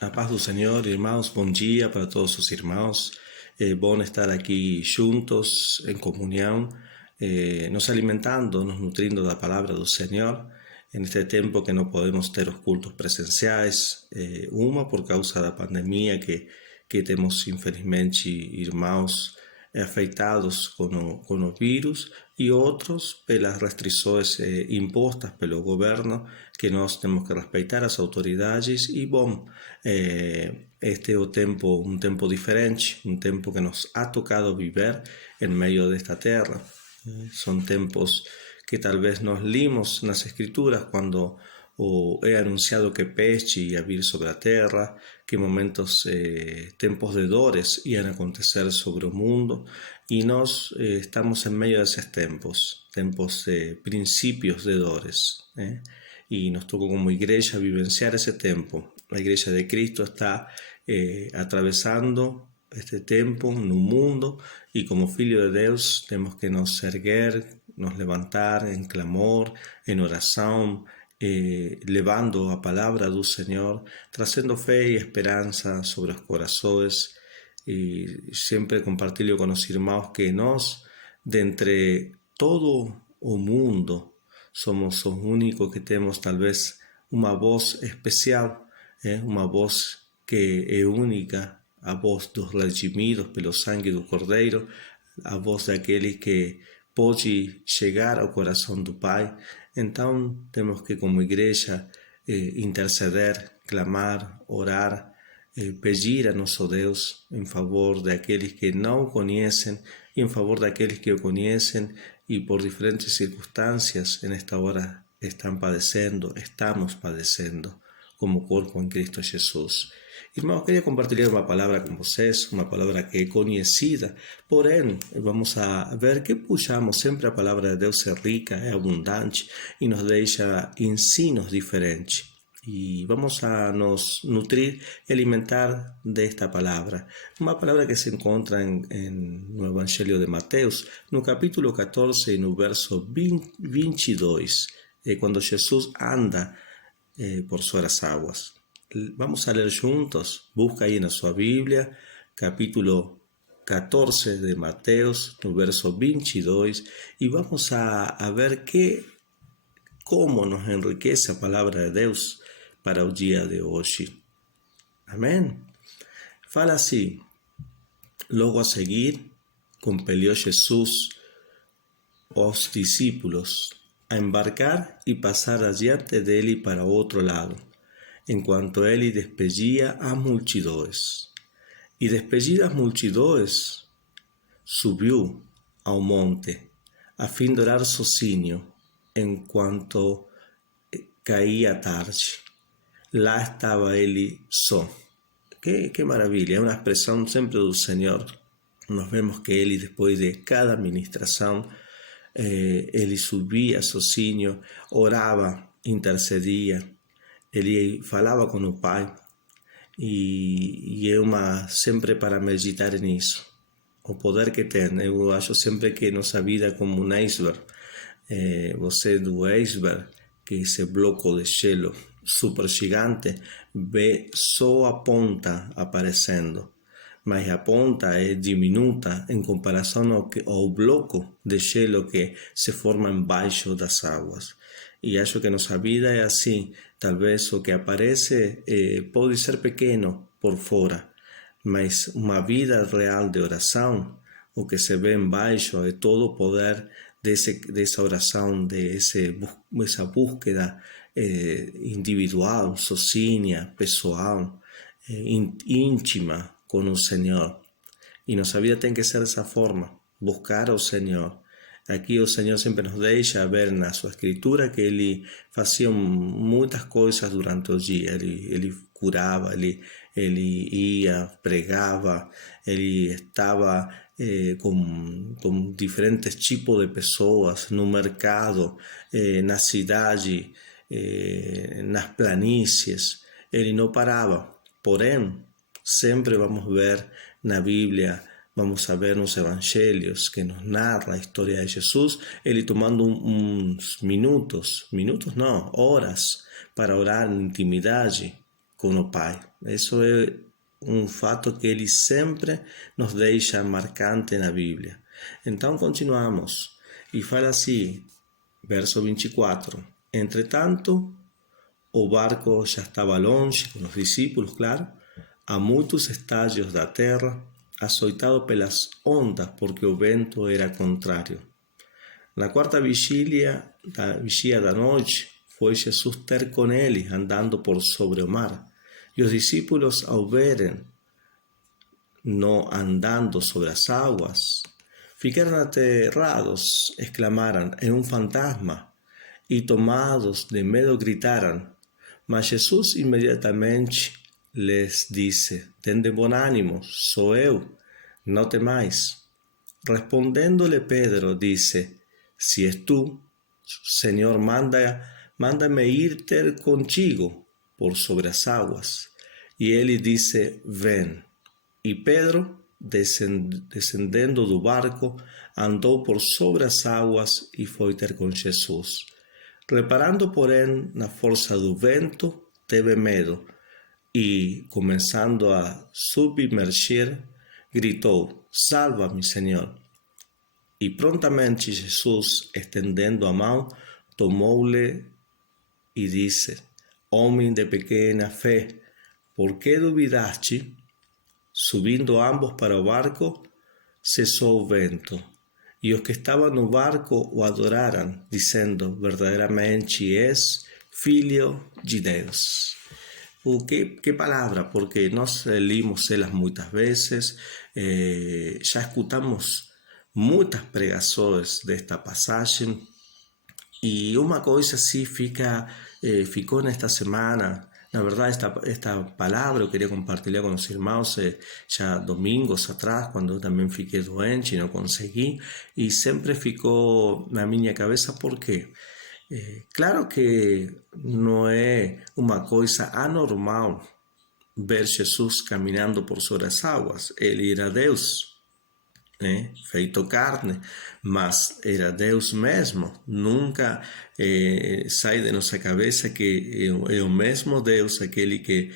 A paz do Senhor, irmãos, bom dia para todos os irmãos. É bom estar aqui juntos, em comunhão, nos alimentando, nos nutrindo da palavra do Senhor, neste tempo que não podemos ter os cultos presenciais, uma por causa da pandemia que temos, infelizmente, irmãos afetados com o vírus e outros pelas restrições impostas pelo governo, que nós temos que respeitar as autoridades e, bom, este é um tempo diferente, um tempo que nos ha tocado viver em meio desta terra. São tempos que talvez nós limos nas escrituras quando é anunciado que peste ia vir sobre a terra, que momentos, tempos de dores iam acontecer sobre o mundo, e nós estamos em meio desses tempos de princípios de dores, e nos tocou como igreja vivenciar esse tempo. A igreja de Cristo está atravessando este tempo no mundo, e como filho de Deus temos que nos erguer, nos levantar em clamor, em oração, levando a palavra do Senhor, trazendo fé e esperança sobre os corações, e sempre compartilho com os irmãos que nós, dentre todo o mundo, somos os únicos que temos talvez uma voz especial, uma voz que é única, a voz dos redimidos pelo sangue do Cordeiro, a voz daquele que pode chegar ao coração do Pai. Então temos que, como igreja, interceder, clamar, orar, pedir a nosso Deus em favor daqueles que não o conhecem e em favor daqueles que o conhecem e por diferentes circunstâncias nesta hora estamos padecendo como corpo em Cristo Jesus. Irmãos, queria compartilhar uma palavra com vocês, uma palavra que é conhecida, porém, vamos a ver que puxamos sempre a palavra de Deus é rica, é abundante e nos deixa ensinos diferentes. E vamos a nos nutrir e alimentar desta palavra. Uma palavra que se encontra no Evangelho de Mateus, no capítulo 14 e no verso 22, quando Jesus anda por sobre as águas. Vamos a ler juntos. Busca aí na sua Bíblia, capítulo 14 de Mateus, no verso 22, e vamos a ver como nos enriquece a palavra de Deus para o dia de hoje. Amém? Fala assim: logo a seguir, compeliu Jesus os discípulos a embarcar e passar adiante dele para outro lado, enquanto ele despedia as multidões. E despedidas as multidões, subiu ao monte, a fim de orar sozinho, enquanto caía a tarde. Lá estava ele só. Que maravilha! É uma expressão sempre do Senhor. Nós vemos que ele, depois de cada ministração, ele subia sozinho, orava, intercedia, ele falava com o Pai, e é sempre para meditar nisso, o poder que tem. Eu acho sempre que nossa vida é como um iceberg. Você do iceberg, que é esse bloco de gelo super gigante, vê só a ponta aparecendo, mas a ponta é diminuta em comparação ao bloco de gelo que se forma embaixo das águas. E acho que nossa vida é assim. Talvez o que aparece pode ser pequeno por fora, mas uma vida real de oração, o que se vê embaixo é todo o poder dessa oração, dessa búsqueda individual, sozinha, pessoal, íntima com o Senhor. E nossa vida tem que ser dessa forma, buscar ao Senhor. Aqui o Senhor sempre nos deixa ver na sua escritura que ele fazia muitas coisas durante o dia. Ele curava, ele ia, pregava, ele estava com diferentes tipos de pessoas no mercado, na cidade, nas planícies. Ele não parava. Porém, sempre vamos ver na Bíblia, vamos a ver nos evangelhos que nos narra a história de Jesus, ele tomando uns minutos não, horas, para orar em intimidade com o Pai. Isso é fato que ele sempre nos deixa marcante na Bíblia. Então continuamos. E fala assim, verso 24. Entretanto, o barco já estava longe, com os discípulos, claro, a muitos estágios da terra, açoitado pelas ondas, porque o vento era contrário. Na quarta vigia da noite, foi Jesus ter com eles, andando por sobre o mar. E os discípulos, ao verem no andando sobre as águas, ficaram aterrados, exclamaram, é um fantasma, e tomados de medo gritaram. Mas Jesus imediatamente les disse, tende bom ânimo, sou eu, não temais. Respondendo-lhe Pedro, disse, se és tu, Senhor, manda-me ir ter contigo por sobre as águas. E ele disse, ven. E Pedro, descendendo do barco, andou por sobre as águas e foi ter com Jesus. Reparando, porém, na força do vento, teve medo e, começando a submergir, gritou, salva-me, Senhor. E prontamente Jesus, estendendo a mão, tomou-lhe e disse, homem de pequena fé, por que duvidaste? Subindo ambos para o barco, cessou o vento. E os que estavam no barco o adoraram, dizendo, verdadeiramente és Filho de Deus. Que palavra, porque nós lemos elas muitas vezes, já escutamos muitas pregações desta passagem, e uma coisa assim ficou nesta semana. Na verdade, esta palavra eu queria compartilhar com os irmãos já domingos atrás, quando eu também fiquei doente e não consegui, e sempre ficou na minha cabeça. Por quê? Claro que não é uma coisa anormal ver Jesus caminhando por sobre as águas. Ele era Deus, feito carne, mas era Deus mesmo. Nunca sai de nossa cabeça que é o mesmo Deus, aquele que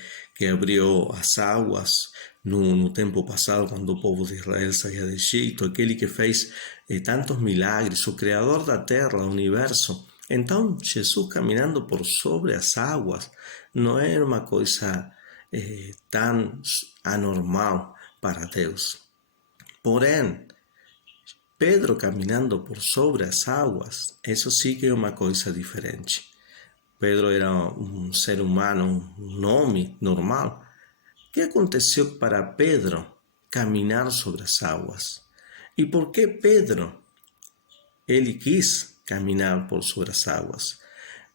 abriu as águas no tempo passado, quando o povo de Israel saía do Egito, aquele que fez tantos milagres, o Criador da terra, do universo. Então, Jesus caminhando por sobre as águas não era uma coisa tão anormal para Deus. Porém, Pedro caminhando por sobre as águas, isso sim que é uma coisa diferente. Pedro era um ser humano, um homem normal. O que aconteceu para Pedro caminhar sobre as águas? E por que Pedro, ele quis caminhar por sobre as águas?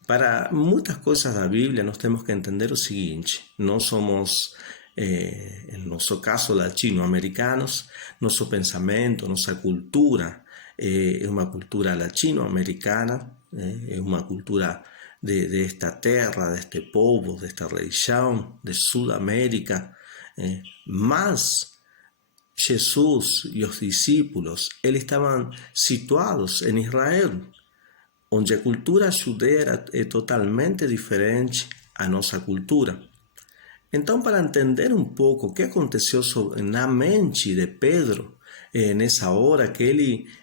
Para muitas coisas da Bíblia, nós temos que entender o seguinte: nós somos, em nosso caso, latino-americanos, nosso pensamento, nossa cultura é uma cultura latino-americana, é uma cultura de esta terra, deste povo, desta região, de Sudamérica, mas Jesus e os discípulos, eles estavam situados em Israel, onde a cultura judeia é totalmente diferente à nossa cultura. Então, para entender um pouco o que aconteceu na mente de Pedro, nessa hora que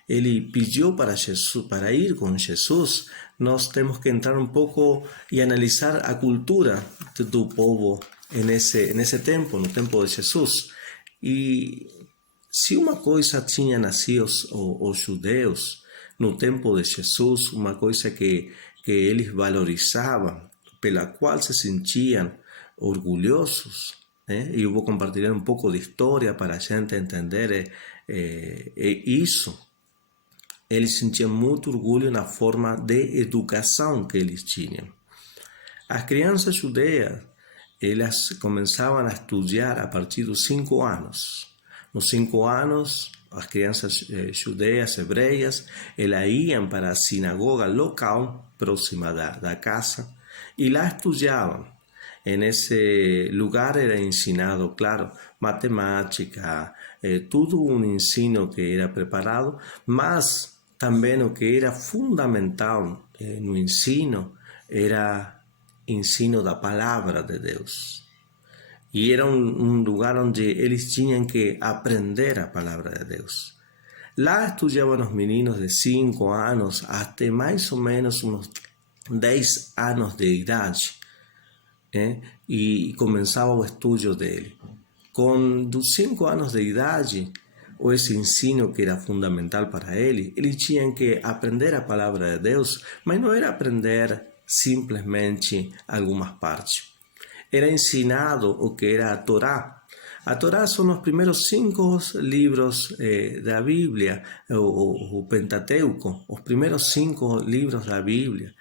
ele pediu para Jesus, para ir com Jesus, nós temos que entrar um pouco e analisar a cultura do povo nesse tempo, no tempo de Jesus. E se uma coisa tinha nascido os judeus no tempo de Jesus, uma coisa que eles valorizavam, pela qual se sentiam orgulhosos, e eu vou compartilhar um pouco de história para a gente entender isso. Eles sentiam muito orgulho na forma de educação que eles tinham. As crianças judias, elas começavam a estudar a partir dos 5 anos. Nos 5 anos, as crianças judias, hebreias, elas iam para a sinagoga local, próxima da casa, e lá estudavam. Nesse lugar era ensinado, claro, matemática, tudo um ensino que era preparado, mas também o que era fundamental no ensino era ensino da palavra de Deus. E era um lugar onde eles tinham que aprender a palavra de Deus. Lá estudavam os meninos de 5 anos até mais ou menos uns 10 anos de idade, e começava o estudo dele. Com 5 anos de idade, esse ensino que era fundamental para ele tinha que aprender a palavra de Deus, mas não era aprender simplesmente algumas partes. Era ensinado o que era a Torá. A Torá são os primeiros 5 livros da Bíblia, o Pentateuco, os primeiros 5 livros da Bíblia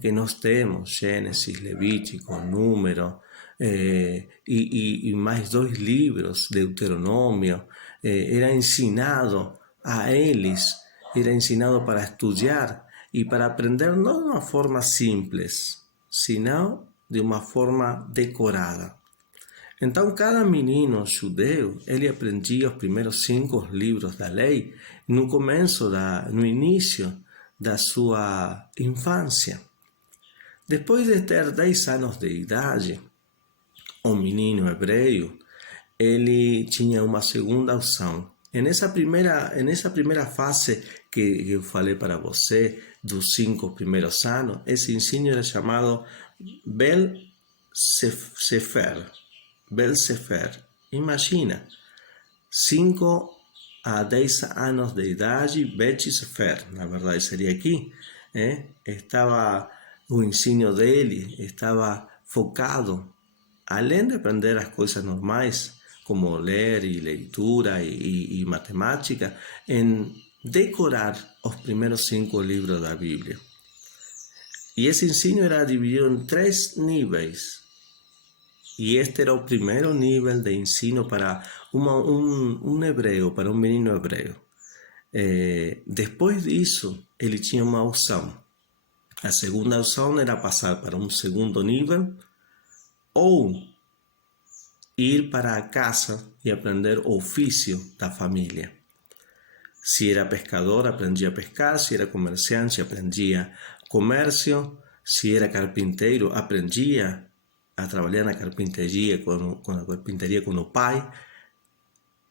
que nós temos, Gênesis, Levítico, Número, e mais 2 livros, Deuteronômio. Era ensinado a eles, era ensinado para estudar e para aprender não de uma forma simples, senão de uma forma decorada. Então, cada menino judeu, ele aprendia os primeiros 5 livros da lei no início da sua infância. Depois de ter 10 anos de idade, o menino hebreu, ele tinha uma segunda opção. Nessa primeira fase que eu falei para você, dos 5 primeiros anos, esse ensino era chamado Bel Sefer. Imagina, 5 a 10 anos de idade, Bet Sefer, na verdade seria aqui, estava o ensino dele, estava focado, além de aprender as coisas normais, como ler e leitura e matemática, em decorar os primeiros 5 livros da Bíblia. E esse ensino era dividido em 3 níveis. E este era o primeiro nível de ensino para um hebreu, para um menino hebreu. Depois disso, ele tinha uma opção. A segunda opção era passar para um segundo nível ou ir para a casa e aprender o ofício da família. Se era pescador, aprendia a pescar. Se era comerciante, aprendia comércio. Se era carpinteiro, aprendia a trabalhar na carpinteria com o pai.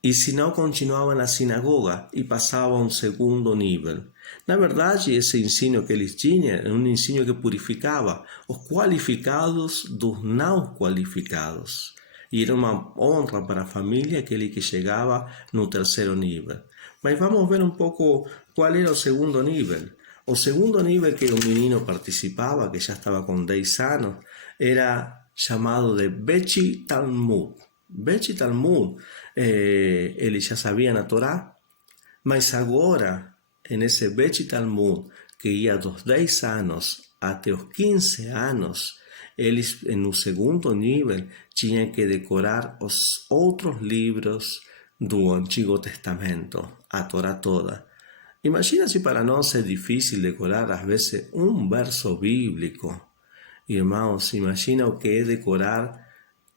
E se não, continuava na sinagoga e passava a um segundo nível. Na verdade, esse ensino que eles tinham era um ensino que purificava os qualificados dos não qualificados. E era uma honra para a família aquele que chegava no terceiro nível. Mas vamos ver um pouco qual era o segundo nível. O segundo nível que o menino participava, que já estava com 10 anos, era chamado de Beit Talmud. Beit Talmud, eles já sabiam a Torá, mas agora, nesse Beit Talmud, que ia dos 10 anos até os 15 anos, eles, no segundo nível, tinham que decorar os outros livros do Antigo Testamento, a Torá toda. Imagina se para nós é difícil decorar, às vezes, um verso bíblico. Irmãos, imagina o que é decorar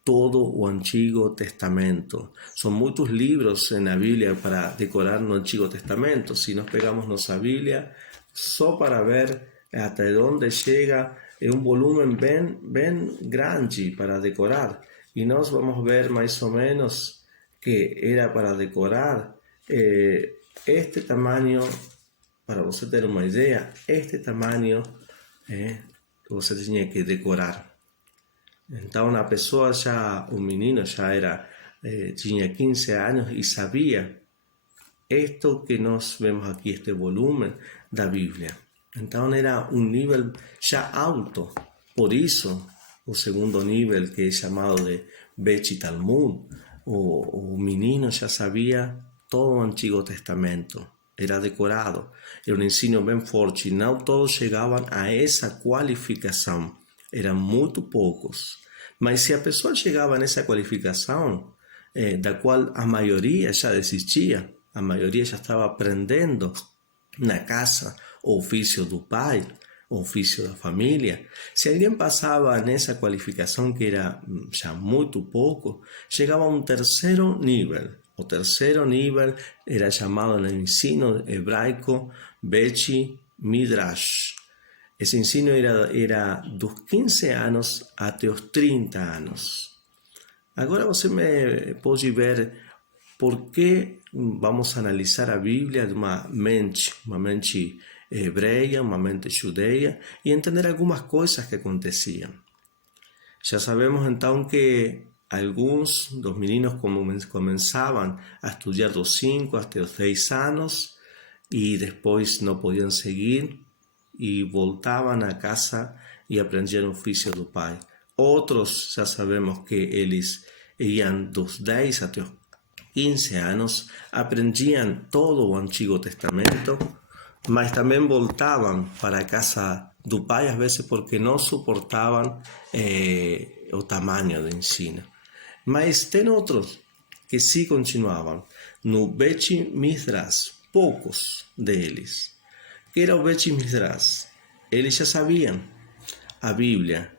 todo o Antigo Testamento. São muitos livros na Bíblia para decorar no Antigo Testamento. Se nós pegamos nossa Bíblia, só para ver até onde chega, é um volume bem grande para decorar. E nós vamos ver mais ou menos que era para decorar este tamanho, para você ter uma ideia, este tamanho que você tinha que decorar. Então a pessoa o menino já tinha 15 anos e sabia isto que nós vemos aqui, este volume da Bíblia. Então era um nível já alto. Por isso, o segundo nível, que é chamado de Beit Talmud, o menino já sabia todo o Antigo Testamento. Era decorado. Era um ensino bem forte. Não todos chegavam a essa qualificação. Eram muito poucos. Mas se a pessoa chegava nessa qualificação, da qual a maioria já desistia, a maioria já estava aprendendo na casa o ofício do pai, o ofício da família. Se alguém passava nessa qualificação, que era já muito pouco, chegava a um terceiro nível. O terceiro nível era chamado no ensino hebraico Beit Midrash. Esse ensino era dos 15 anos até os 30 anos. Agora você me pode ver por que vamos analisar a Bíblia de uma mente hebreia, uma mente judeia, e entender algumas coisas que aconteciam. Já sabemos então que alguns dos meninos começavam a estudar dos 5 até os 10 anos e depois não podiam seguir e voltavam a casa e aprendiam o ofício do pai. Outros já sabemos que eles iam dos 10 até os 15 anos, aprendiam todo o Antigo Testamento, mas também voltavam para a casa do pai, às vezes porque não suportavam o tamanho do ensino. Mas tem outros que sim continuavam. No Bet Midrash, poucos deles. Que era o Bet Midrash? Eles já sabiam a Bíblia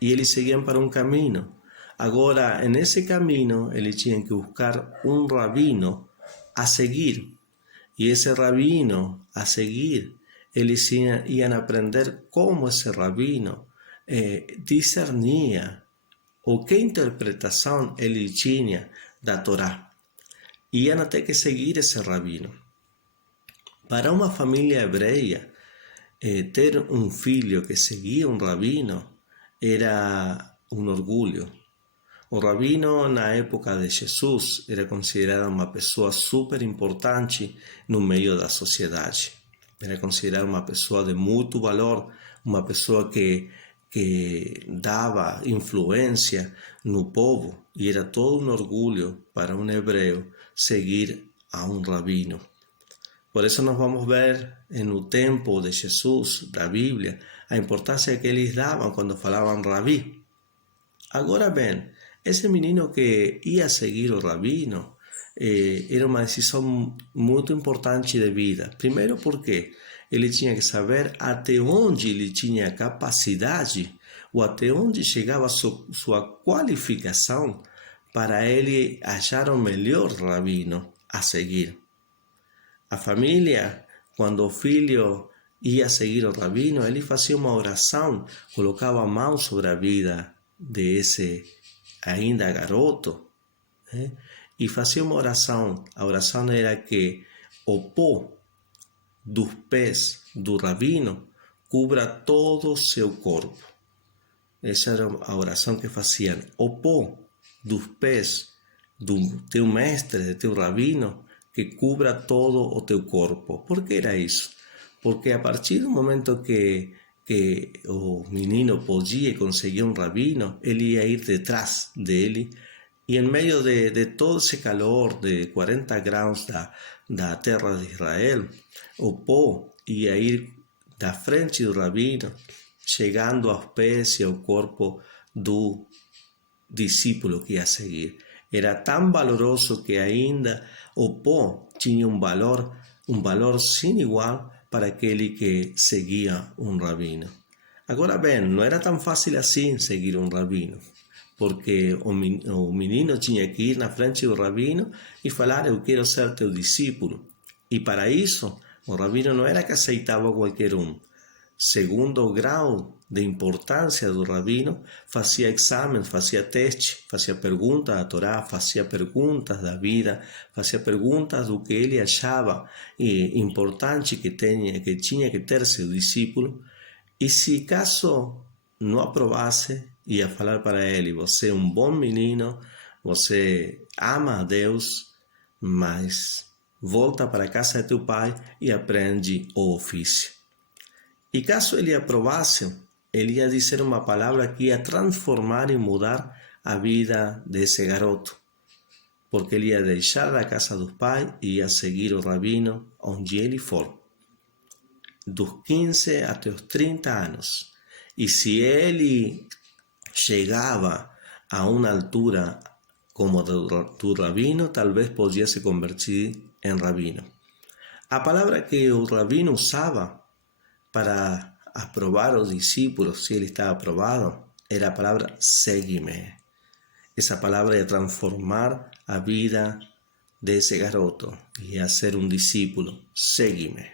e eles seguiam para um caminho. Agora, nesse caminho, eles tinham que buscar um rabino a seguir. E esse rabino a seguir, eles iam aprender como esse rabino discernia ou que interpretação ele tinha da Torá. Iam ter que seguir esse rabino. Para uma família hebreia, ter um filho que seguia um rabino era um orgulho. O rabino, na época de Jesus, era considerado uma pessoa super importante no meio da sociedade. Era considerado uma pessoa de muito valor, uma pessoa que dava influência no povo, e era todo um orgulho para um hebreu seguir a um rabino. Por isso nós vamos ver no tempo de Jesus, da Bíblia, a importância que eles davam quando falavam rabi. Agora bem, esse menino que ia seguir o rabino era uma decisão muito importante de vida. Primeiro porque ele tinha que saber até onde ele tinha capacidade ou até onde chegava sua qualificação para ele achar o melhor rabino a seguir. A família, quando o filho ia seguir o rabino, ele fazia uma oração, colocava a mão sobre a vida desse ainda garoto, e fazia uma oração. A oração era que o pó dos pés do rabino cubra todo o seu corpo. Essa era a oração que faziam. O pó dos pés do teu mestre, de teu rabino, que cubra todo o teu corpo. Por que era isso? Porque a partir do momento que o menino podia e conseguia um rabino, ele ia ir detrás dele, e em meio de todo esse calor de 40 graus da terra de Israel, o pó ia ir da frente do rabino, chegando aos pés e ao corpo do discípulo que ia seguir. Era tão valoroso que ainda o pó tinha um valor sem igual para aquele que seguia um rabino. Agora bem, não era tão fácil assim seguir um rabino, porque o menino tinha que ir na frente do rabino e falar: eu quero ser teu discípulo. E para isso, o rabino não era que aceitava qualquer um. Segundo o grau de importância do rabino, fazia exames, fazia testes, fazia perguntas da Torá, fazia perguntas da vida, fazia perguntas do que ele achava importante que tinha que ter seu discípulo. E se caso não aprovasse, ia falar para ele: você é um bom menino, você ama a Deus, mas volta para a casa de teu pai e aprende o ofício. E caso ele aprovasse, ele ia dizer uma palavra que ia transformar e mudar a vida desse garoto, porque ele ia deixar a casa do pai e ia seguir o rabino onde ele for, dos 15 até os 30 anos. E se ele chegava a uma altura como do rabino, talvez podia se convertir em rabino. A palavra que o rabino usava para aprovar os discípulos, se ele estava aprovado, era a palavra segue-me. Essa palavra ia transformar a vida desse garoto, ia ser um discípulo, segue-me.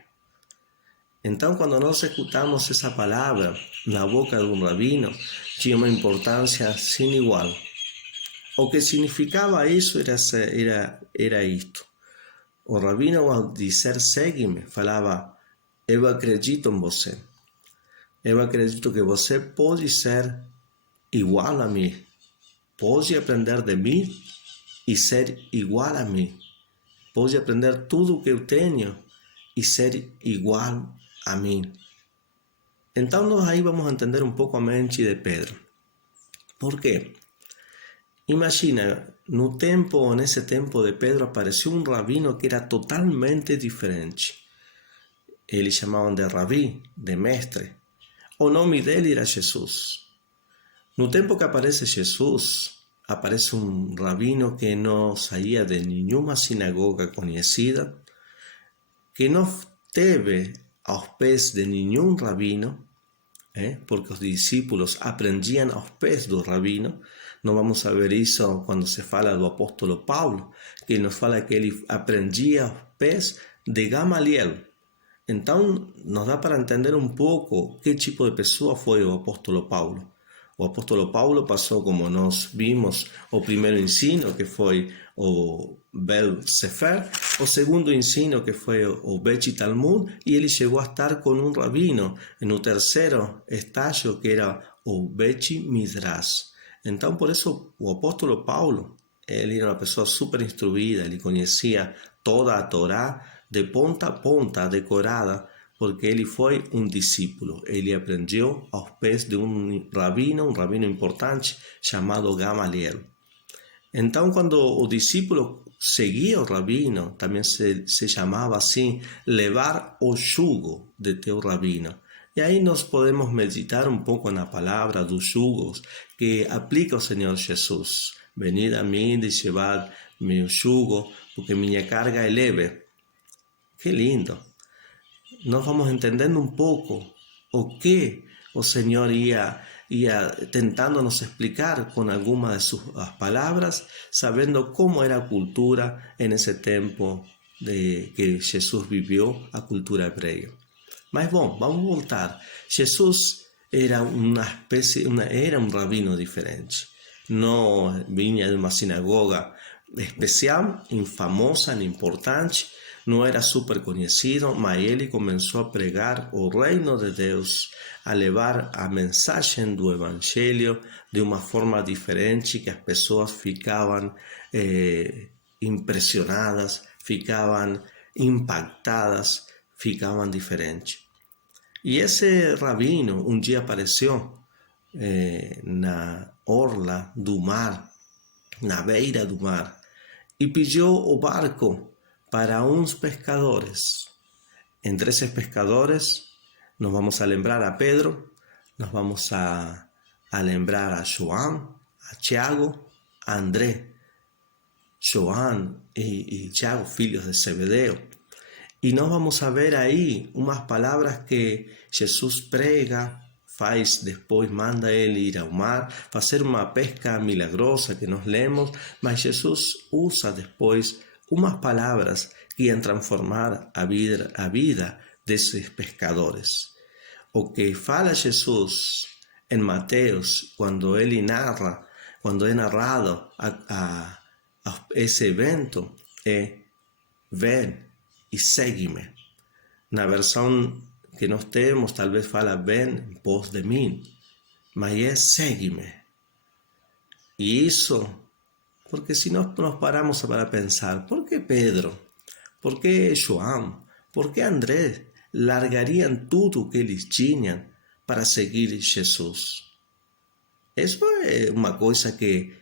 Então, quando nós escutamos essa palavra na boca de um rabino, tinha uma importância sem igual. O que significava isso era isto. O rabino, ao dizer segue-me, falava: eu acredito em você. Eu acredito que você pode ser igual a mim. Pode aprender de mim e ser igual a mim. Pode aprender tudo o que eu tenho e ser igual a mim. Então nós aí vamos entender um pouco a mente de Pedro. Por quê? Imagina, nesse tempo de Pedro apareceu um rabino que era totalmente diferente. Eles chamavam de rabi, de mestre. O nome dele era Jesus. No tempo que aparece Jesus, aparece um rabino que não saía de nenhuma sinagoga conhecida, que não teve aos pés de nenhum rabino, porque os discípulos aprendiam aos pés do rabino. Não vamos a ver isso quando se fala do apóstolo Paulo, que ele nos fala que ele aprendia aos pés de Gamaliel. Então, nos dá para entender um pouco que tipo de pessoa foi o apóstolo Paulo. O apóstolo Paulo passou, como nós vimos, o primeiro ensino, que foi o Bel Sefer, o segundo ensino, que foi o Bet Talmud, e ele chegou a estar com um rabino no terceiro estágio, que era o Bet Midrash. Então, por isso, o apóstolo Paulo, ele era uma pessoa super instruída, ele conhecia toda a Torá de ponta a ponta, decorada, porque ele foi um discípulo. Ele aprendeu aos pés de um rabino importante, chamado Gamaliel. Então, quando o discípulo seguia o rabino, também se chamava assim, levar o jugo de teu rabino. E aí nós podemos meditar um pouco na palavra dos jugos que aplica o Senhor Jesus. Venid a mim e llevad meu jugo, porque minha carga é leve. Que lindo! Nós vamos entendendo um pouco o que o Senhor ia tentando nos explicar com algumas de suas palavras, sabendo como era a cultura nesse tempo de que Jesus viveu, a cultura hebreia. Mas bom, vamos voltar. Jesus era era um rabino diferente. Não vinha de uma sinagoga especial, famosa, importante, não era super conhecido, mas ele começou a pregar o reino de Deus, a levar a mensagem do Evangelho de uma forma diferente, que as pessoas ficavam impressionadas, ficavam impactadas, ficavam diferentes. E esse rabino um dia apareceu na orla do mar, na beira do mar, e pediu o barco para uns pescadores. Entre esses pescadores, nos vamos a lembrar a Pedro, nos vamos a lembrar a João, a Tiago, a André. João e Tiago, filhos de Zebedeo. E nós vamos a ver aí umas palavras que Jesus prega, faz depois, manda ele ir ao mar, fazer uma pesca milagrosa que nós lemos, mas Jesus usa depois umas palavras que iam transformar a vida desses pescadores. O que fala Jesus em Mateus, quando ele narra, quando é narrado a esse evento, é: vem e segue-me. Na versão que nós temos, talvez fala: vem em pos de mim, mas é segue-me. E isso, porque se nós nos paramos para pensar, ¿por que Pedro? ¿Por que João? ¿Por que André largariam tudo o que eles tinham para seguir Jesus? Isso é uma coisa que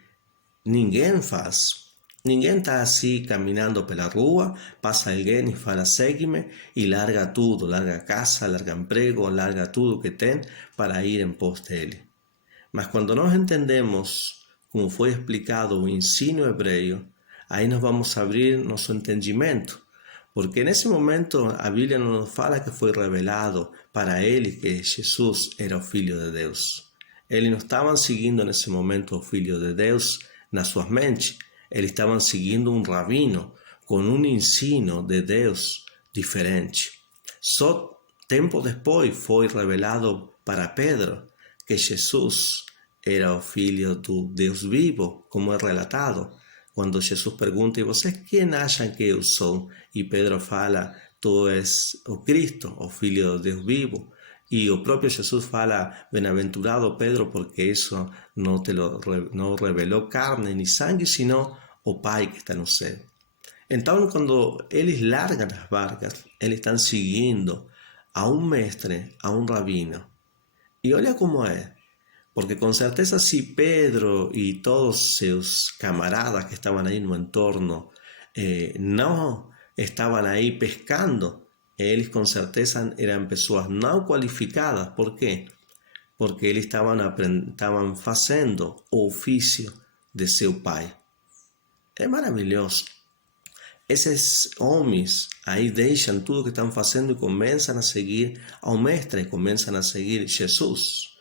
ninguém faz. Ninguém está assim caminhando pela rua, passa alguém e fala: segue-me, e larga tudo, larga casa, larga emprego, larga tudo que tem para ir em pos dele. Mas quando nós entendemos como foi explicado o ensino hebreu, aí nós vamos abrir nosso entendimento, porque nesse momento a Bíblia não nos fala que foi revelado para ele que Jesus era o Filho de Deus. Eles não estavam seguindo nesse momento o Filho de Deus nas suas mentes, eles estavam seguindo um rabino com um ensino de Deus diferente. Só tempo depois foi revelado para Pedro que Jesus era o filho do Deus vivo, como é relatado. Quando Jesus pergunta, e vocês quem acham que eu sou? E Pedro fala, tu és o Cristo, o filho do Deus vivo. E o próprio Jesus fala, bem-aventurado Pedro, porque isso não revelou carne nem sangue, sino o Pai que está no céu. Então, quando eles largam as barcas, eles estão seguindo a um mestre, a um rabino. E olha como é. Porque com certeza se Pedro e todos seus camaradas que estavam aí no entorno não estavam aí pescando, eles com certeza eram pessoas não qualificadas. Por quê? Porque eles estavam fazendo o ofício de seu pai. É maravilhoso. Esses homens aí deixam tudo que estão fazendo e começam a seguir ao mestre, começam a seguir Jesus.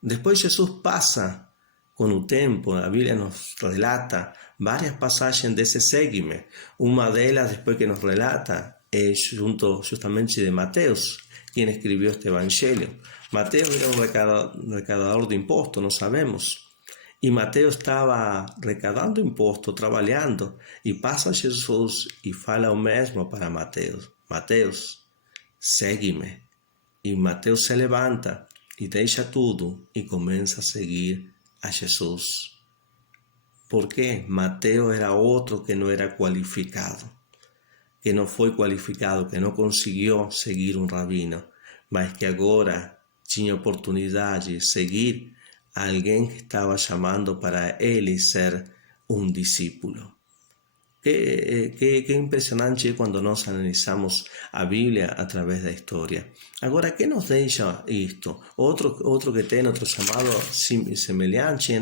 Depois Jesus passa com o tempo, a Bíblia nos relata várias passagens desse segue-me. Uma delas, depois que nos relata, é justamente de Mateus, quem escreveu este evangelho. Mateus era um recaudador de impostos, não sabemos. E Mateus estava arrecadando imposto, trabalhando, e passa Jesus e fala o mesmo para Mateus. Mateus, segue-me. E Mateus se levanta e deixa tudo e começa a seguir a Jesus. Porque Mateus era outro que não era qualificado, que não foi qualificado, que não conseguiu seguir um rabino, mas que agora tinha oportunidade de seguir alguém que estava chamando para ele ser um discípulo. Que impressionante quando nós analisamos a Bíblia através da história. Agora, que nos deixa isto? Outro que tem outro chamado semelhante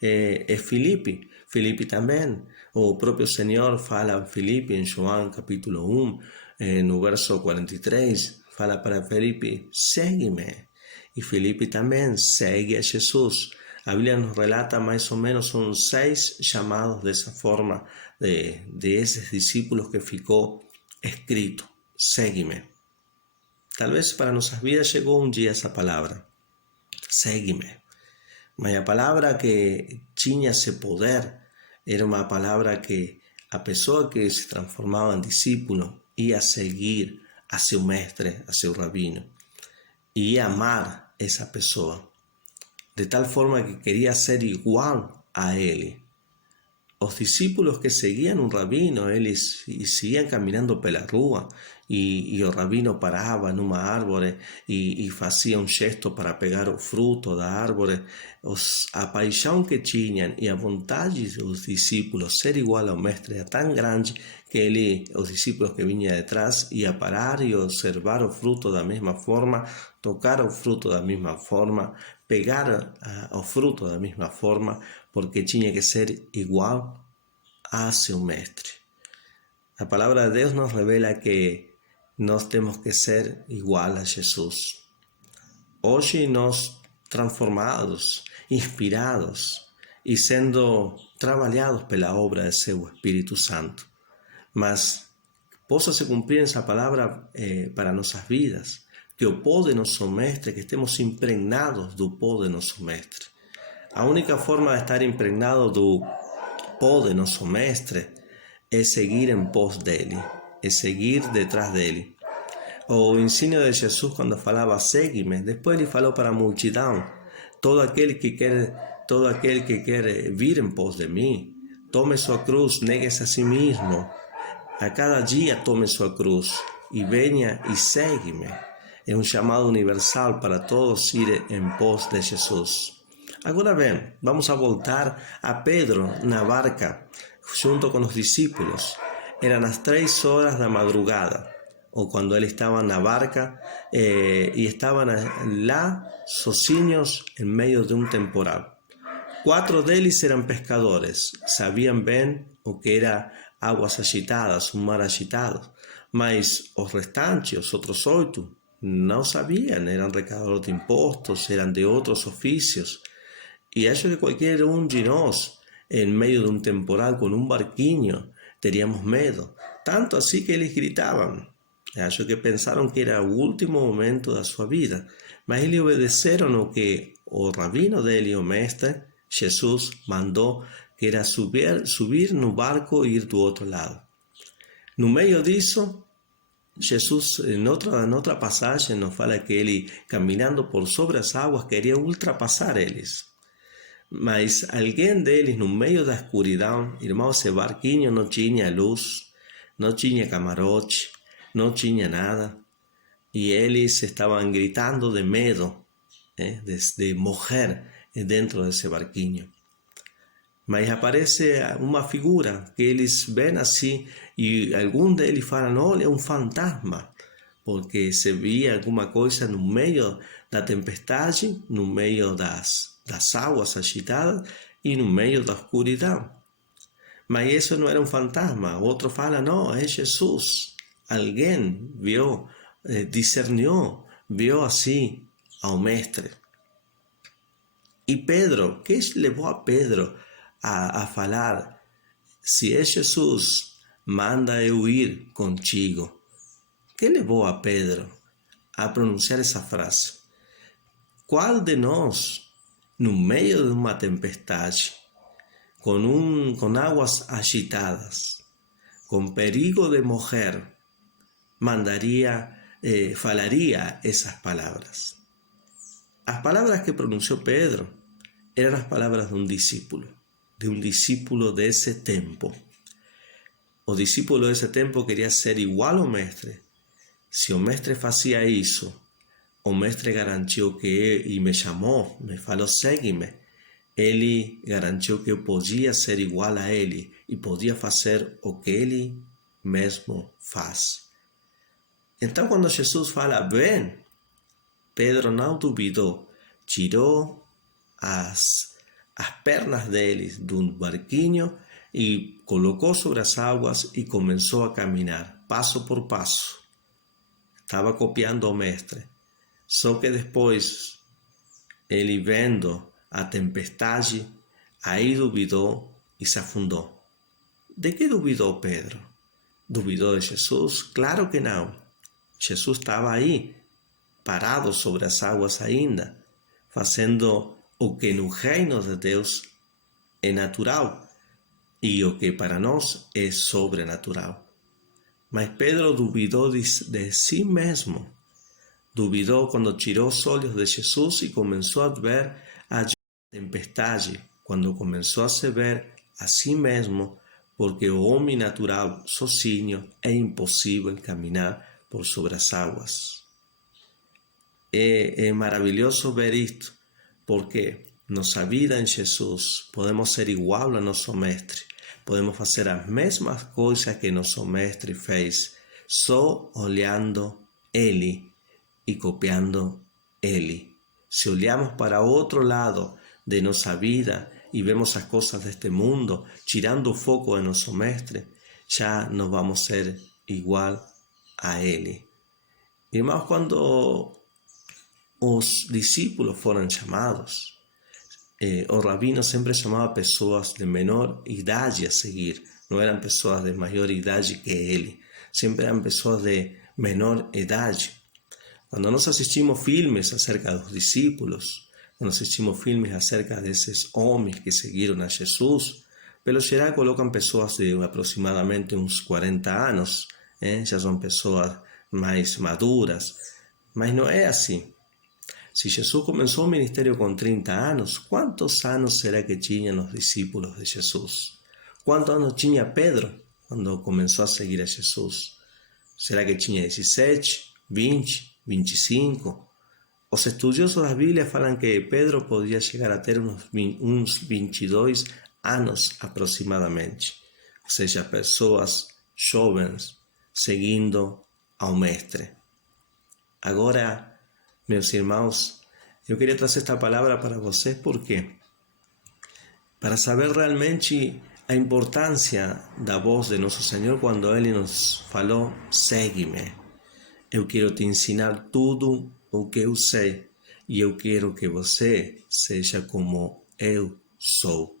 é Filipe. Filipe também. O próprio Senhor fala a Filipe em João capítulo 1, no verso 43, fala para Filipe, segue-me. E Filipe também segue a Jesus. A Bíblia nos relata mais ou menos, são 6 chamados dessa forma de esses discípulos que ficou escrito, segue-me. Talvez para nossas vidas chegou um dia essa palavra, segue-me. Mas a palavra que tinha esse poder era uma palavra que a pessoa que se transformava em discípulo ia seguir a seu mestre, a seu rabino, e ia amar essa pessoa, de tal forma que queria ser igual a ele. Os discípulos que seguiam um rabino, eles seguiam caminhando pela rua e o rabino parava numa árvore e fazia um gesto para pegar o fruto da árvore. A paixão que tinham e a vontade dos discípulos ser igual ao mestre era tão grande que os discípulos que vinham detrás iam parar e observar o fruto da mesma forma, tocar o fruto da mesma forma, pegar o fruto da mesma forma, porque tinha que ser igual a seu mestre. A palavra de Deus nos revela que nós temos que ser igual a Jesus. Hoje nós transformados, inspirados e sendo trabalhados pela obra de seu Espírito Santo. Mas possa se cumprir essa palavra para nossas vidas, que o pó de nosso mestre, que estemos impregnados do pó de nosso mestre. A única forma de estar impregnado do pó de nosso mestre é seguir em pós dele, é seguir detrás dele. O ensino de Jesus, quando falava segue-me, depois ele falou para a multidão, todo aquele que quer vir em pós de mim, tome sua cruz, negue-se a si mesmo, a cada dia tome sua cruz e venha e segue-me. É um chamado universal para todos ir em pós de Jesus. Agora bem, vamos a voltar a Pedro na barca, junto com os discípulos. Eram as 3 horas da madrugada, ou quando eles estavam na barca e estavam lá sozinhos em meio de um temporal. 4 deles eram pescadores, sabiam bem o que era águas agitadas, um mar agitado, mas os restantes, os outros 8, não sabiam, eram recaudadores de impostos, eram de outros ofícios. E acho que qualquer um de nós, em meio de um temporal com um barquinho, teríamos medo. Tanto assim que eles gritavam. Acho que pensaram que era o último momento da sua vida. Mas eles obedeceram o que o rabino dele, o mestre, Jesus, mandou, que era subir no barco e ir do outro lado. No meio disso, Jesus, em outra passagem, nos fala que ele, caminhando por sobre as águas, queria ultrapassar eles. Mas alguém deles, no meio da escuridão, irmão, esse barquinho não tinha luz, não tinha camarote, não tinha nada. E eles estavam gritando de medo, de morrer dentro desse barquinho. Mas aparece uma figura que eles veem assim e algum deles falam, olha, é um fantasma, porque se via alguma coisa no meio da tempestade, no meio das águas agitadas e no meio da escuridão. Mas isso não era um fantasma. Outro fala, não, é Jesus. Alguém viu, discerniu, viu assim ao mestre. E Pedro, o que levou a Pedro a falar, se é Jesus, manda eu ir contigo? O que levou a Pedro a pronunciar essa frase? Qual de nós, no meio de uma tempestade, com águas agitadas, com perigo de morrer, falaria essas palavras? As palavras que pronunciou Pedro eram as palavras de um discípulo desse tempo. O discípulo desse tempo queria ser igual ao mestre. Se o mestre fazia isso, o mestre garantiu e me chamou, me falou, segue-me. Ele garantiu que eu podia ser igual a ele e podia fazer o que ele mesmo faz. Então, quando Jesus fala, vem, Pedro não duvidou, tirou as pernas dele do barquinho e colocou sobre as águas e começou a caminhar, passo por passo. Estava copiando o mestre. Só que depois, ele vendo a tempestade, aí duvidou e se afundou. De que duvidou Pedro? Duvidou de Jesus? Claro que não. Jesus estava aí, parado sobre as águas ainda, fazendo o que no reino de Deus é natural e o que para nós é sobrenatural. Mas Pedro duvidou de si mesmo. Duvidou quando tirou os olhos de Jesus e começou a ver a tempestade, quando começou a se ver a si mesmo, porque o homem natural sozinho é impossível caminhar por sobre as águas. É maravilhoso ver isto, porque nossa vida em Jesus podemos ser igual a nosso mestre, podemos fazer as mesmas coisas que nosso mestre fez, só olhando ele e copiando ele. Se olhamos para outro lado de nossa vida e vemos as coisas deste mundo, tirando o foco de nosso mestre, já não vamos ser igual a ele. Irmãos, quando os discípulos foram chamados, o rabino sempre chamava pessoas de menor idade a seguir, não eram pessoas de maior idade que ele, sempre eram pessoas de menor idade. Quando nós assistimos filmes acerca dos discípulos, quando assistimos filmes acerca desses homens que seguiram a Jesus, pelo geral colocam pessoas de aproximadamente uns 40 anos, já são pessoas mais maduras, mas não é assim. Se Jesus começou o ministério com 30 anos, quantos anos será que tinham os discípulos de Jesus? Quantos anos tinha Pedro quando começou a seguir a Jesus? Será que tinha 17, 20, 25? Os estudiosos da Bíblia falam que Pedro podia chegar a ter uns 22 anos aproximadamente. Ou seja, pessoas jovens seguindo ao mestre. Agora, meus irmãos, eu queria trazer esta palavra para vocês porque para saber realmente a importância da voz de nosso Senhor quando Ele nos falou, segue-me. Eu quero te ensinar tudo o que eu sei e eu quero que você seja como eu sou.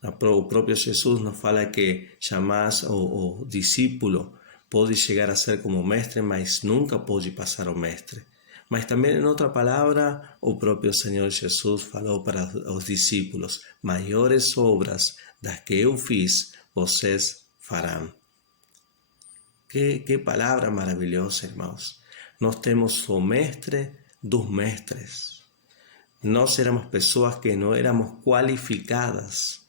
O próprio Jesus nos fala que jamais o discípulo pode chegar a ser como o mestre, mas nunca pode passar ao mestre. Mas também em outra palavra, o próprio Senhor Jesus falou para os discípulos: maiores obras das que eu fiz, vocês farão. Que palavra maravilhosa, irmãos. Nós temos o mestre dos mestres. Nós éramos pessoas que não éramos qualificadas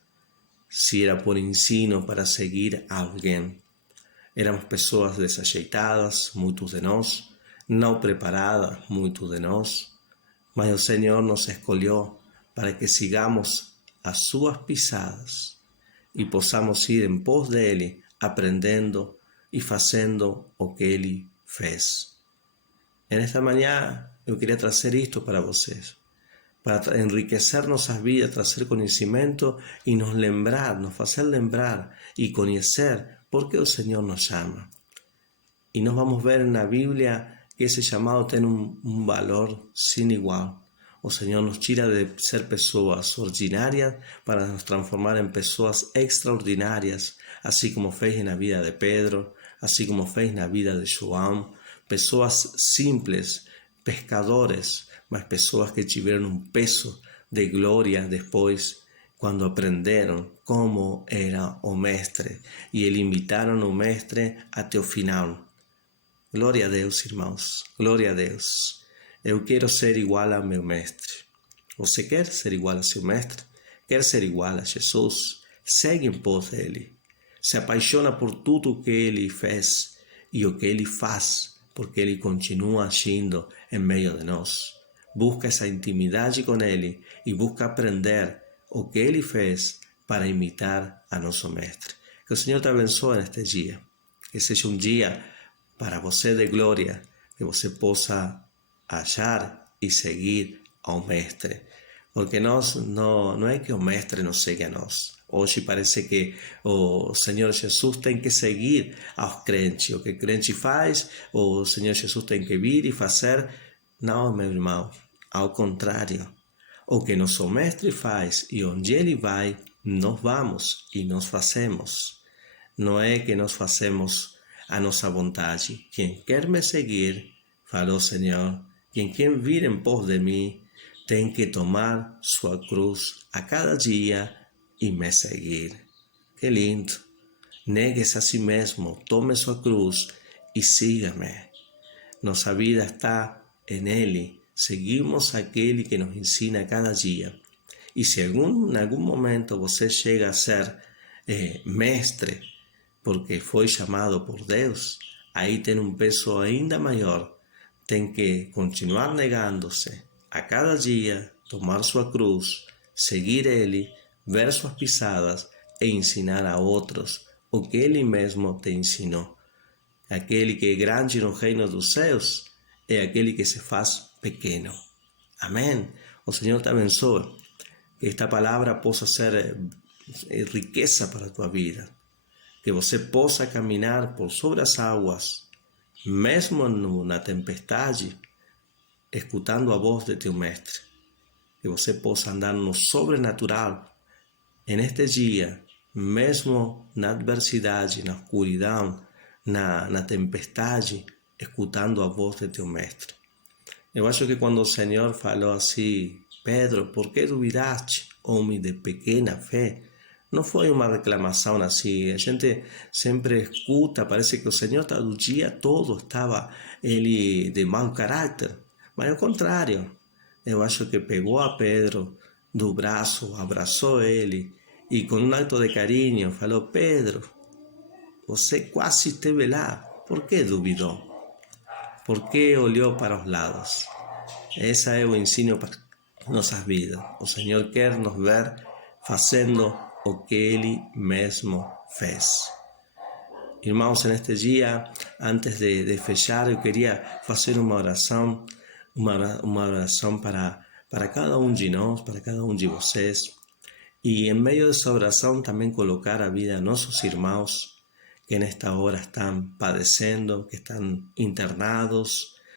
se era por ensino para seguir alguém. Éramos pessoas desajeitadas, muitos de nós, não preparadas, muitos de nós, mas o Senhor nos escolheu para que sigamos as suas pisadas e possamos ir em pos dele, aprendendo e fazendo o que ele fez. Nesta manhã eu queria trazer isto para vocês, para enriquecer nossas vidas, trazer conhecimento e nos lembrar, nos fazer lembrar e conhecer por que o Senhor nos chama. E nós vamos ver na Bíblia que esse chamado tem um valor sem igual. O Senhor nos tira de ser pessoas ordinárias para nos transformar em pessoas extraordinárias, assim como fez na vida de Pedro, assim como fez na vida de João, pessoas simples, pescadores, mas pessoas que tiveram um peso de glória depois, quando aprenderam como era o mestre, e eles imitaram o mestre até o final. Glória a Deus, irmãos, glória a Deus. Eu quero ser igual ao meu mestre. Você quer ser igual a seu mestre? Quer ser igual a Jesus? Segue em pos dele. Se apaixona por tudo que ele fez e o que ele faz, porque ele continua agindo em meio de nós. Busca essa intimidade com ele e busca aprender o que ele fez para imitar a nosso mestre. Que o Senhor te abençoe neste dia. Que seja um dia para você de glória, que você possa achar e seguir ao mestre. Porque nós não é que o mestre nos segue a nós. Hoje parece que o Senhor Jesus tem que seguir aos crentes. O que o crente faz, o Senhor Jesus tem que vir e fazer. Não, meu irmão, ao contrário. O que nosso mestre faz e onde ele vai, nós vamos e nós fazemos. Não é que nós fazemos a nossa vontade. Quem quer me seguir, falou o Senhor, quem quer vir em pos de mim, tem que tomar sua cruz a cada dia e me seguir. Que lindo! Negue-se a si mesmo, tome sua cruz e siga-me. Nossa vida está em Ele. Seguimos aquele que nos ensina cada dia. E se em algum momento você chega a ser mestre, porque foi chamado por Deus, aí tem um peso ainda maior. Tem que continuar negando-se a cada dia, tomar sua cruz, seguir Ele, ver suas pisadas e ensinar a outros o que Ele mesmo te ensinou. Aquele que é grande no reino dos céus é aquele que se faz pequeno. Amém. O Senhor te abençoe. Que esta palavra possa ser riqueza para a tua vida. Que você possa caminhar por sobre as águas, mesmo na tempestade, escutando a voz de teu mestre. Que você possa andar no sobrenatural neste dia, mesmo na adversidade, na escuridão, na tempestade, escutando a voz de teu mestre. Eu acho que quando o Senhor falou assim, Pedro, por que duvidaste, homem de pequena fé? Não foi uma reclamação assim. A gente sempre escuta, parece que o Senhor o dia todo estava ele de mau caráter. Mas ao contrário, eu acho que pegou a Pedro do braço, abraçou ele e com um ato de carinho falou, Pedro, você quase esteve lá, por que duvidou? Por que olhou para os lados? Esse é o ensino para nossas vidas. O Senhor quer nos ver fazendo o que Ele mesmo fez. Irmãos, neste dia, antes de fechar, eu queria fazer uma oração para cada um de nós, para cada um de vocês. E em meio dessa oração também colocar a vida de nossos irmãos que nesta hora estão padecendo, que estão internados,